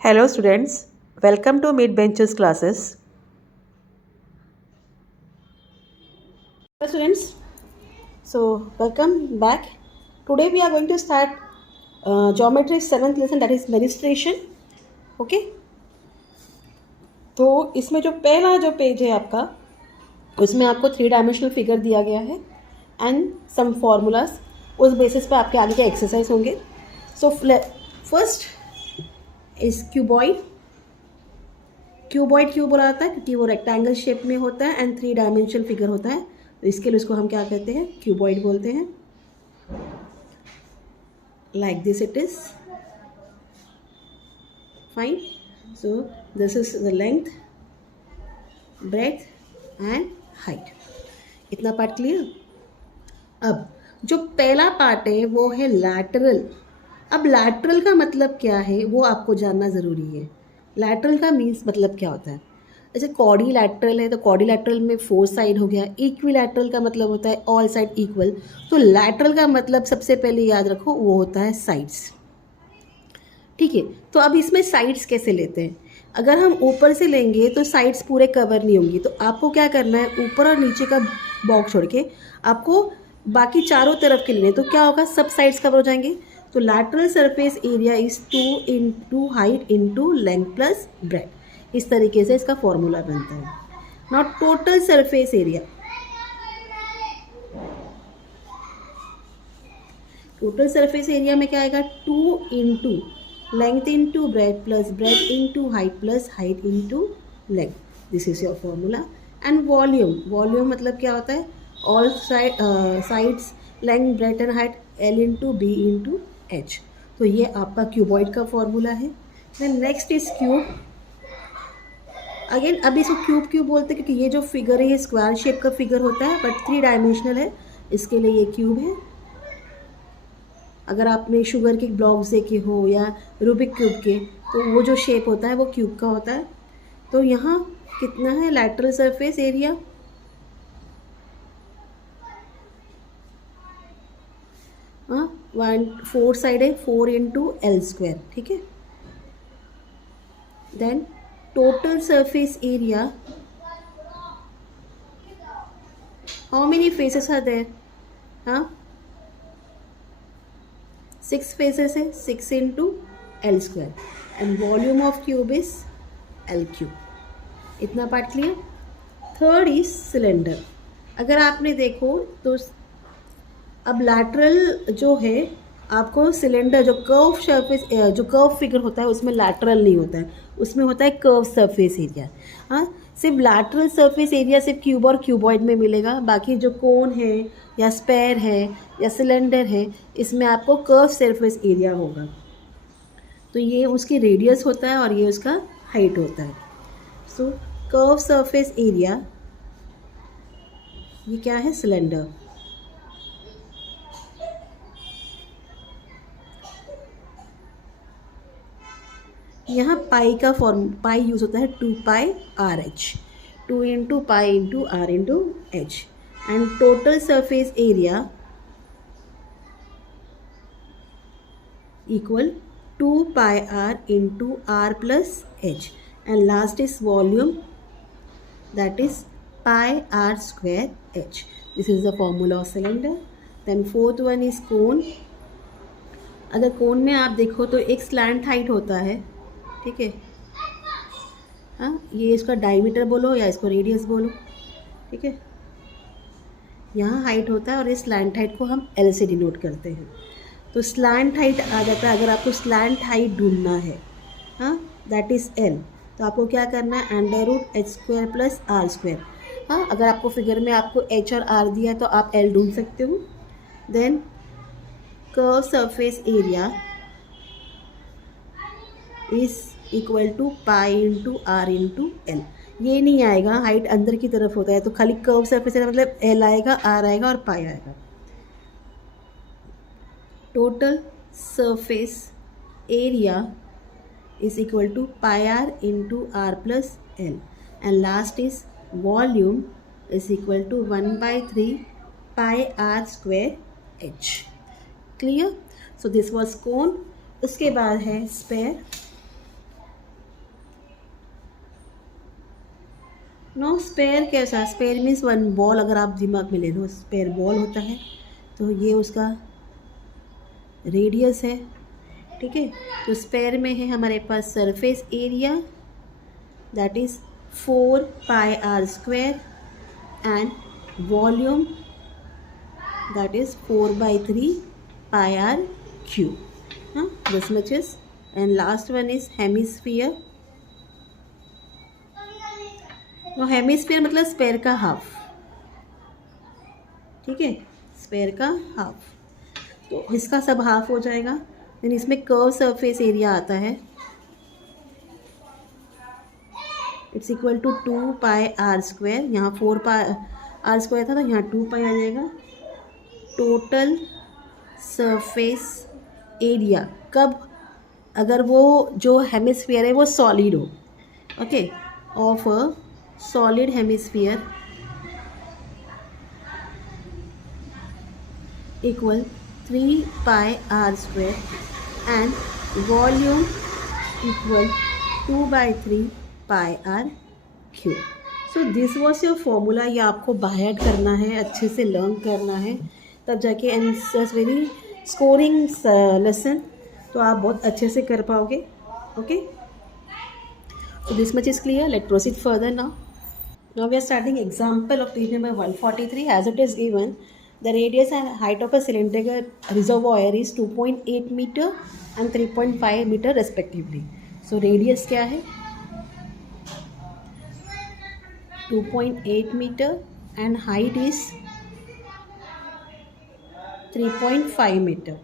Hello students, welcome to Mid Benches classes. Hello students, so welcome back. Today we are going to start geometry 7th lesson, that is menstruation. Okay, तो इसमें जो पहला जो page है आपका, उसमें आपको 3 डायमेंशनल फिगर दिया गया है एंड सम फॉर्मूलाज. उस बेसिस पे आपके आगे के एक्सरसाइज होंगे. So first is cuboid. Cuboid क्यों बोला जाता है? क्योंकि वो रेक्टेंगल शेप में होता है एंड 3 डायमेंशनल फिगर होता है. तो इसके लिए उसको हम क्या कहते हैं? क्यूबॉइड बोलते हैं. Like this it is. Fine. So this is the length, breadth and height. इतना पार्ट क्लियर. अब जो पहला पार्ट है वो है लैटरल. अब लैटरल का मतलब क्या है वो आपको जानना ज़रूरी है. लैटरल का मीन्स मतलब क्या होता है? जैसे कॉर्डी लैटरल है तो कॉर्डी लैटरल में 4 साइड हो गया. इक्विलैटरल का मतलब होता है ऑल साइड इक्वल. तो लैटरल का मतलब सबसे पहले याद रखो वो होता है साइड्स. ठीक है. तो अब इसमें साइड्स कैसे लेते हैं? अगर हम ऊपर से लेंगे तो साइड्स पूरे कवर नहीं होंगी. तो आपको क्या करना है, ऊपर और नीचे का बॉक्स छोड़ के आपको बाकी चारों तरफ के लेने. तो क्या होगा, सब साइड्स कवर हो जाएंगे. तो lateral surface area is 2 into height into length plus breadth. इस तरीके से इसका फॉर्मूला बनता है. Not total surface area. Total surface area में क्या आएगा? 2 into length into breadth plus breadth into height plus height into length. This is your formula. And volume. Volume मतलब क्या होता है? All sides length breadth and height L into B into H. तो ये आपका क्यूबॉइड का formula है. Then next is cube. Again अब इसको क्यूब क्यों बोलते हैं? क्योंकि ये जो फिगर है ये स्क्वायर शेप का फिगर होता है बट 3 डायमेंशनल है, इसके लिए ये क्यूब है. अगर आपने शुगर के ब्लॉक्स देखे हो या रूबिक क्यूब के, तो वो जो शेप होता है वो क्यूब का होता है. तो यहाँ कितना है लैटरल सरफेस एरिया? हाँ, 4 साइड है, 4 इंटू एल स्क्वायर. ठीक है. Then total surface area, how many faces are there? हाँ, 6 faces है, 6 into L square and volume of cube is L cube. इतना part clear. Third is cylinder. अगर आपने देखो तो अब लैटरल जो है आपको सिलेंडर जो कर्व सरफेस जो कर्व फिगर होता है उसमें लैटरल नहीं होता है, उसमें होता है कर्व सरफेस एरिया. हाँ, सिर्फ लैटरल सरफेस एरिया सिर्फ क्यूब और क्यूबॉइड में मिलेगा. बाकी जो कोन है या स्पेयर है या सिलेंडर है इसमें आपको कर्व सरफेस एरिया होगा. तो ये उसकी रेडियस होता है और ये उसका हाइट होता है. सो कर्व सरफेस एरिया ये क्या है? सिलेंडर. यहाँ पाई का फॉर्म पाई यूज़ होता है 2 pi R H. 2 into pi into R into H. And total surface area equal 2 pi R into R plus H. And last is volume that is pi R square H. This is the formula of cylinder. Then fourth one is cone. अगर cone में आप देखो तो एक slant height होता है. ठीक है. हाँ, ये इसका डायमीटर बोलो या इसको रेडियस बोलो. ठीक है. यहाँ हाइट होता है और इस स्लैंट हाइट को हम L से डिनोट करते हैं. तो स्लैंट हाइट आ जाता है. अगर आपको स्लैंट हाइट ढूंढना है, हाँ, दैट इज़ L. तो आपको क्या करना है? Under root H square plus R square. हाँ, अगर आपको फिगर में आपको H और R दिया है तो आप L ढूंढ सकते हो. Then curve surface area is equal to pi into R into L. ये नहीं आएगा, हाइट अंदर की तरफ होता है तो खाली कर्व सरफेस एरिया मतलब एल आएगा, आर आएगा और पाई आएगा. Total surface area is equal to pi R into R plus L. And last is volume is equal to 1/3 pi R square H. Clear. So this was cone. उसके बाद है sphere. No sphere कैसा, sphere means one ball, अगर आप दिमाग में ले लो spare ball होता है तो ये उसका रेडियस है, ठीक है। तो स्पेयर में है हमारे पास surface area that is 4πr² and volume that is 4/3πr³. This much is, and last one is hemisphere. Now hemisphere मतलब स्पेयर का हाफ, ठीक है, स्पेयर का हाफ, तो इसका सब हाफ हो जाएगा। देन इसमें कर्व सरफेस एरिया आता है, इट्स इक्वल टू 2πr², यहाँ 4πr² था तो यहाँ 2π आ जाएगा। टोटल सरफेस एरिया कब, अगर वो जो हेमिस्फीयर है वो सॉलिड हो, okay, of a solid hemisphere equal 3πr² and volume equal 2/3πr³। So this was your formula. ये आपको बाय हार्ट करना है, अच्छे से लर्न करना है, तब जाके and it's very scoring lesson, तो आप बहुत अच्छे से कर पाओगे, okay. So this much is clear, let proceed further now we are starting example of page number 143 as it is given the radius and height of a cylindrical reservoir is 2.8 metre and 3.5 metre respectively. So radius क्या है, 2.8 metre and height is 3.5 metre,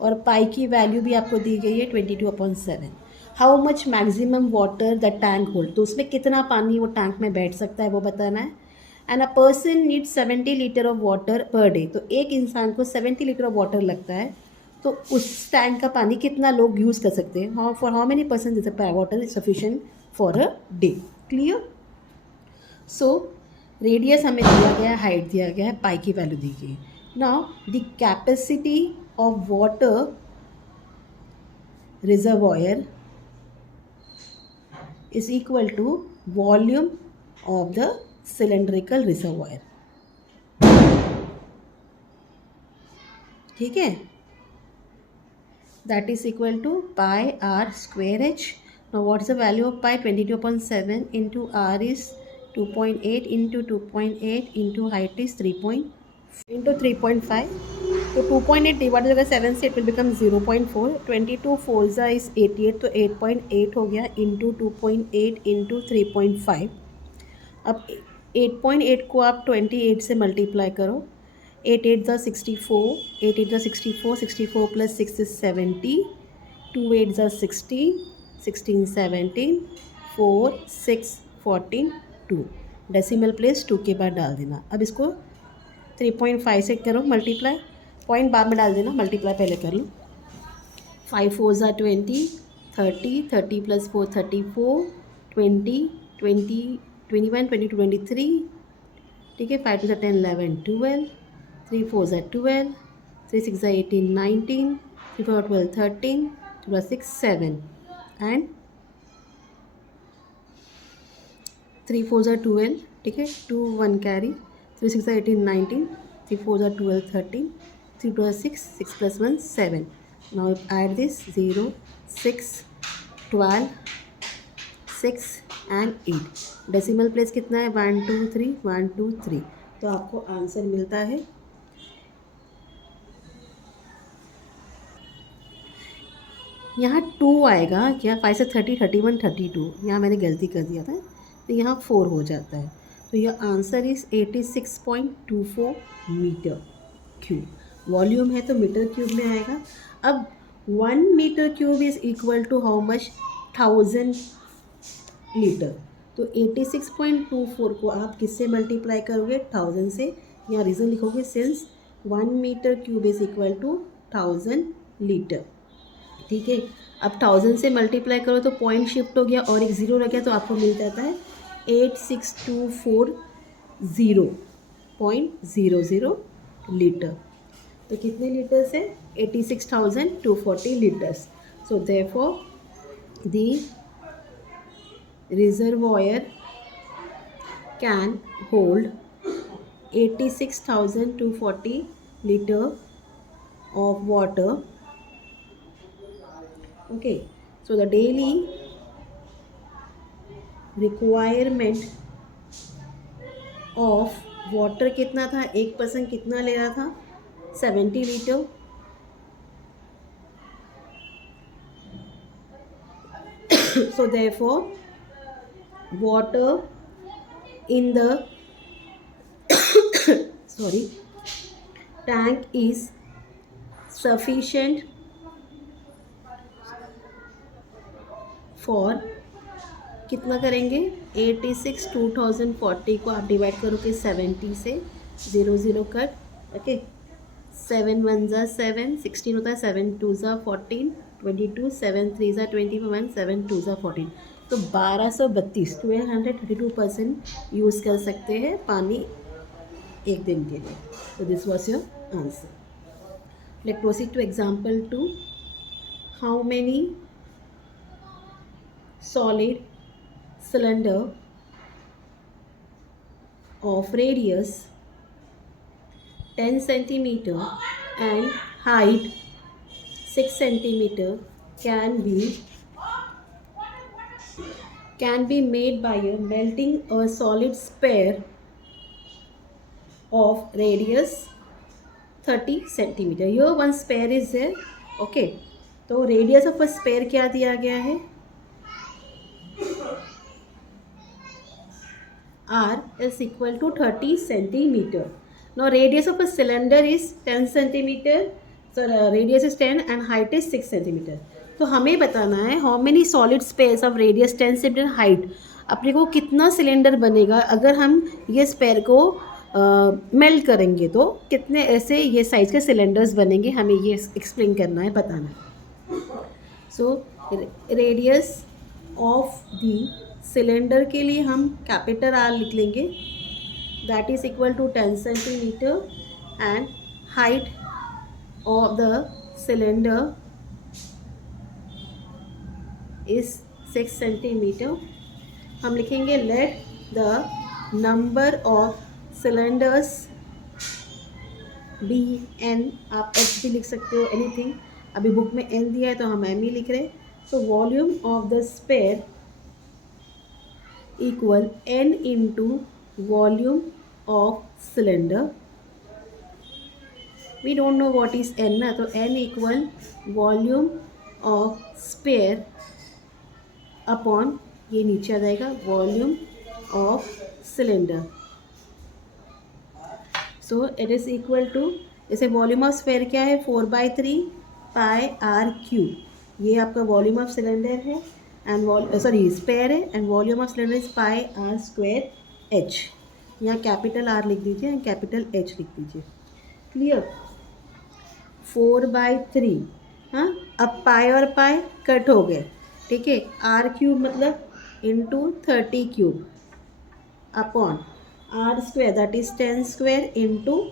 और pi की value भी आपको दी गई है 22/7। How much maximum water the tank hold, तो उसमें कितना पानी वो टैंक में बैठ सकता है वो बताना है। And a person need 70 litre of water per day, तो एक इंसान को 70 लीटर ऑफ वाटर लगता है, तो उस टैंक का पानी कितना लोग यूज़ कर सकते हैं, for how many person this water is sufficient for a day. Clear. So radius हमें दिया गया है, हाइट दिया गया है, पाई की वैल्यू दी गई है। Now the capacity of water reservoir is equal to volume of the cylindrical reservoir, ठीक है, that is equal to πr²h. Now what is the value of pi, 22/7 into r is 2.8 into 2.8 into height is 3.5 into 3.5, तो 2.8 divide हो गया 7 से, it will become 0.4, 22 4 is 88, तो 8.8 हो गया into 2.8 into 3.5। अब 8.8 को आप 28 से मल्टीप्लाई करो, 8 8 ज़ा 64, 8 8 ज़ा 64, 64 प्लस 6 इज 70, 2 8 ज़ा 16, 16 17, 4 6 14 2, डेसिमल प्लेस 2 के बाद डाल देना। अब इसको 3.5 से करो मल्टीप्लाई, पॉइंट बाद में डाल देना, मल्टीप्लाई पहले कर लो। 5 4 ज़ा 20, 30, 30 प्लस 4 34, 20 20 21 22 23, ठीक है। 5 2 ज़ा 10 11 12, 3 4 ज़ा 12, 3 6 ज़ा 18 19, 3 4 12 13, 2 6 7 एंड 3 4 ज़ा 12, ठीक है, 2 1 कैरी, 3 6 ज़ा 18 19, 3 4 ज़ा 12 13, 3 2 6 6 plus 1 7. Now add this 0 6 12 6 and 8, decimal place कितना है 1 2 3 1 2 3, तो आपको आंसर मिलता है यहाँ 2 आएगा क्या, 5 से 30 31 32, यहाँ मैंने गलती कर दिया था, तो यहाँ 4 हो जाता है, तो यह answer is 86.24 metre cube. Volume है तो मीटर क्यूब में आएगा। अब 1 metre cube is equal to how much, 1000 litre, तो 86.24 को आप किससे मल्टीप्लाई करोगे, 1000 से। यहाँ रीज़न लिखोगे since 1 metre cube is equal to 1000 litre, ठीक है। अब 1000 से मल्टीप्लाई करो तो पॉइंट शिफ्ट हो गया और एक ज़ीरो रह गया, तो आपको मिल जाता है 86,240.00 लीटर। तो कितने लीटर्स है, 86,240 litres. So therefore the reservoir can hold 86,240 liter of water. Okay, so the daily requirement of water कितना था, एक पर्सन कितना ले रहा था, 70 litre. So therefore water in the tank is sufficient for कितना करेंगे, 86 2040 को आप डिवाइड करोगे 70 से, 0 कट. ओके, 7 1 ज़ा 7, 16 होता है, 7 2 ज़ा 14, 22, 7 3 ज़ा 21, 7 2 ज़ा 14. तो 1232 1232% यूज़ कर सकते हैं पानी एक दिन के लिए. तो this was your answer. Let proceed to example 2. How many solid cylinder of radius 10 centimeter and height 6 centimeter can be made by melting a solid sphere of radius 30 centimeter. Here one sphere is there. Okay, तो radius of a sphere क्या दिया गया है, R is equal to 30 centimeter. Now radius of a cylinder is 10 centimeter. So radius is 10 and height is 6 centimeter. तो हमें बताना है how many solid space of radius 10 centimeter height. अपने को कितना सिलेंडर बनेगा अगर हम ये स्पेयर को मेल्ट करेंगे, तो कितने ऐसे ये साइज़ के सिलेंडर्स बनेंगे, हमें ये एक्सप्लेन करना है, बताना है. So radius of the cylinder के लिए हम कैपिटल R लिख लेंगे, that is equal to 10 centimetre, and height of the cylinder is 6 centimetre. हम लिखेंगे let the number of cylinders be n. आप h भी लिख सकते हो, एनीथिंग. अभी बुक में n दिया है तो हम m ही लिख रहे हैं. तो volume of the sphere equal n into volume of cylinder. We don't know what is n ना, तो n equal volume of sphere upon, ये नीचे आ जाएगा, volume of cylinder. So it is equal to, जैसे volume of sphere क्या है, 4/3 pi r cube. ये आपका volume of cylinder है एंड स्पेयर है, and volume of cylinder is pi r square h. यहाँ कैपिटल R लिख दीजिए एंड कैपिटल H लिख दीजिए. क्लियर. 4/3. हाँ, अब पाई और पाई कट हो गए, ठीक है. r क्यूब मतलब into 30 cube upon r square, that is 10 square into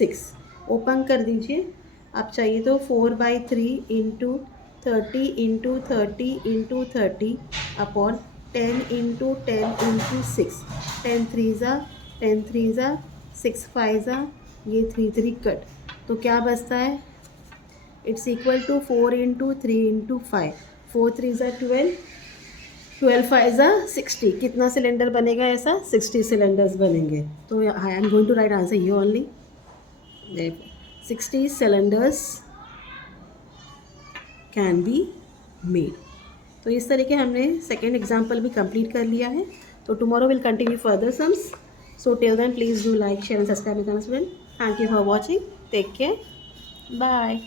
6. Open कर दीजिए. आप चाहिए तो 4/3 into 30 into 30 into 30 upon 10 into 10 into 6. 10 3 ज़ा 10 3 ज़ा 6 5 ज़ा, ये 3 3 कट, तो क्या बचता है, it's equal to 4 into 3 into 5. 4 3 ज़ा 12, 12 5 ज़ा 60. कितना सिलेंडर बनेगा ऐसा, 60 सिलेंडर्स बनेंगे. तो I am going to write answer ये only. 60 cylinders can be made. तो इस तरीके हमने सेकेंड एग्जाम्पल भी कंप्लीट कर लिया है. तो tomorrow will continue further sums. So till then please do like, share and subscribe my channel. Thank you for watching. Take care. Bye.